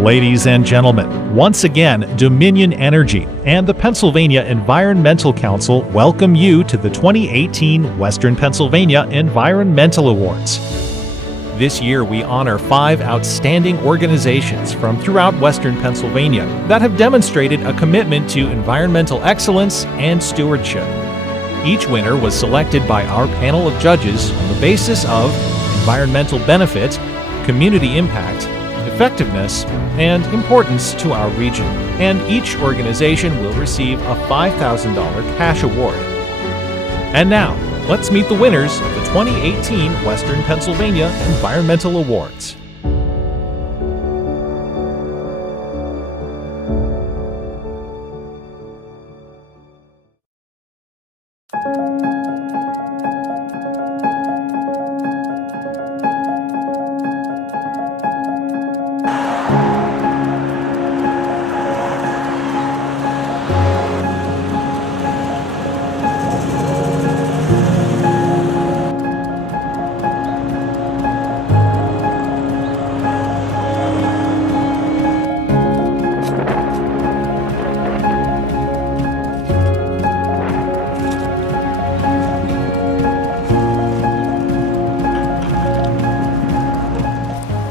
Ladies and gentlemen, once again, Dominion Energy and the Pennsylvania Environmental Council welcome you to the 2018 Western Pennsylvania Environmental Awards. This year, we honor 5 outstanding organizations from throughout Western Pennsylvania that have demonstrated a commitment to environmental excellence and stewardship. Each winner was selected by our panel of judges on the basis of environmental benefit, community impact, effectiveness, and importance to our region. And each organization will receive a $5,000 cash award. And now, let's meet the winners of the 2018 Western Pennsylvania Environmental Awards.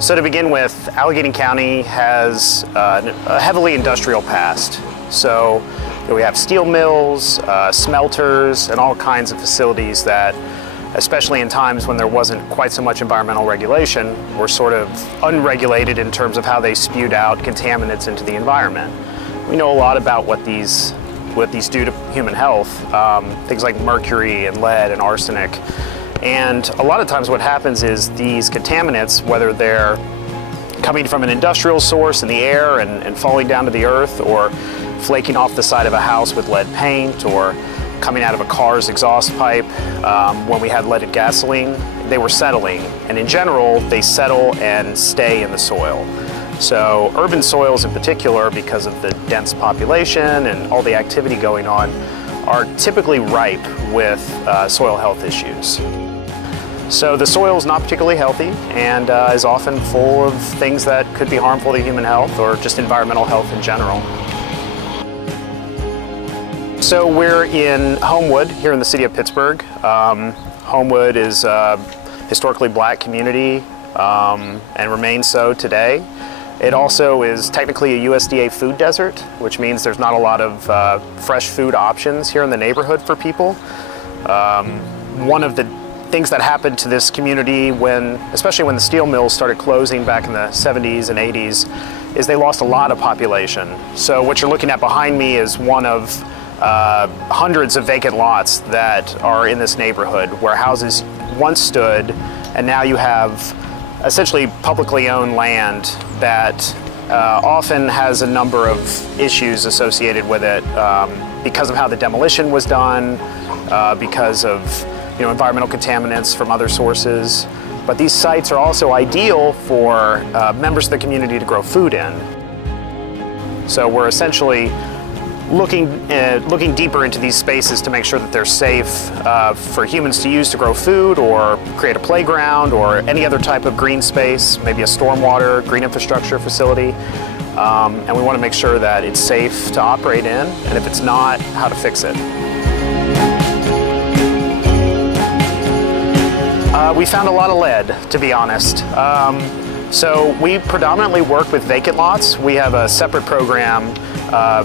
So to begin with, Allegheny County has a heavily industrial past. So we have steel mills, smelters, and all kinds of facilities that, especially in times when there wasn't quite so much environmental regulation, were sort of unregulated in terms of how they spewed out contaminants into the environment. We know a lot about what these do to human health, things like mercury and lead and arsenic. And a lot of times what happens is these contaminants, whether they're coming from an industrial source in the air and falling down to the earth, or flaking off the side of a house with lead paint, or coming out of a car's exhaust pipe when we had leaded gasoline, they were settling. And in general, they settle and stay in the soil. So urban soils in particular, because of the dense population and all the activity going on, are typically ripe with soil health issues. So the soil is not particularly healthy and is often full of things that could be harmful to human health or just environmental health in general. So we're in Homewood here in the city of Pittsburgh. Homewood is a historically black community and remains so today. It also is technically a USDA food desert, which means there's not a lot of fresh food options here in the neighborhood for people. One of the things that happened to this community especially when the steel mills started closing back in the 70s and 80s, is they lost a lot of population. So what you're looking at behind me is one of hundreds of vacant lots that are in this neighborhood where houses once stood, and now you have essentially publicly owned land that often has a number of issues associated with it because of how the demolition was done, because of environmental contaminants from other sources. But these sites are also ideal for members of the community to grow food in. So we're essentially looking deeper into these spaces to make sure that they're safe for humans to use to grow food, or create a playground, or any other type of green space, maybe a stormwater, green infrastructure facility. And we want to make sure that it's safe to operate in, and if it's not, how to fix it. We found a lot of lead, to be honest. So we predominantly work with vacant lots. We have a separate program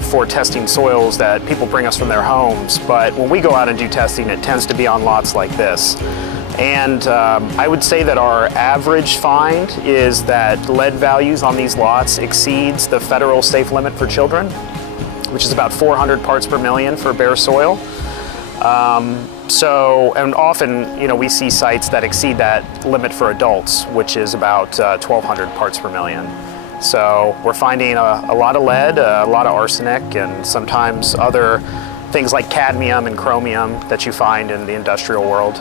for testing soils that people bring us from their homes, but when we go out and do testing, it tends to be on lots like this. And I would say that our average find is that lead values on these lots exceeds the federal safe limit for children, which is about 400 parts per million for bare soil. And often, we see sites that exceed that limit for adults, which is about 1,200 parts per million. So we're finding a lot of lead, a lot of arsenic, and sometimes other things like cadmium and chromium that you find in the industrial world.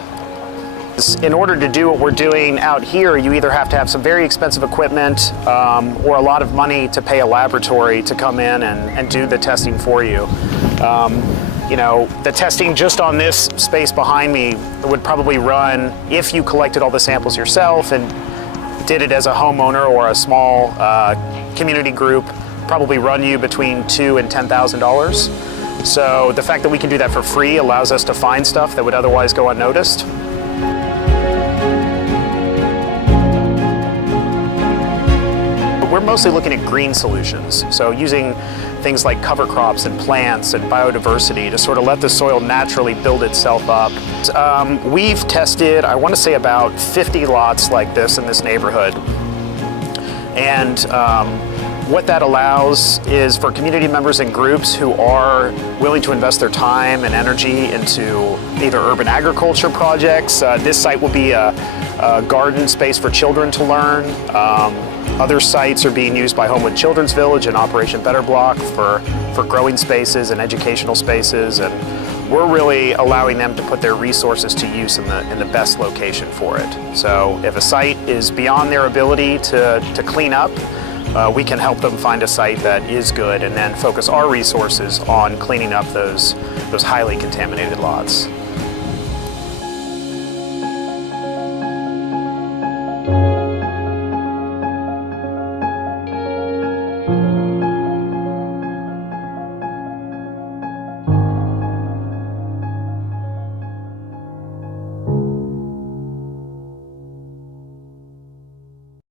In order to do what we're doing out here, you either have to have some very expensive equipment or a lot of money to pay a laboratory to come in and do the testing for you. The testing just on this space behind me would probably run, if you collected all the samples yourself and did it as a homeowner or a small community group, probably run you between $2,000 and $10,000. So the fact that we can do that for free allows us to find stuff that would otherwise go unnoticed. We're mostly looking at green solutions, so using things like cover crops and plants and biodiversity to sort of let the soil naturally build itself up. We've tested, I want to say, about 50 lots like this in this neighborhood. And what that allows is for community members and groups who are willing to invest their time and energy into either urban agriculture projects. This site will be a garden space for children to learn. Other sites are being used by Homewood Children's Village and Operation Better Block for growing spaces and educational spaces, and we're really allowing them to put their resources to use in the best location for it. So if a site is beyond their ability to clean up, we can help them find a site that is good and then focus our resources on cleaning up those highly contaminated lots.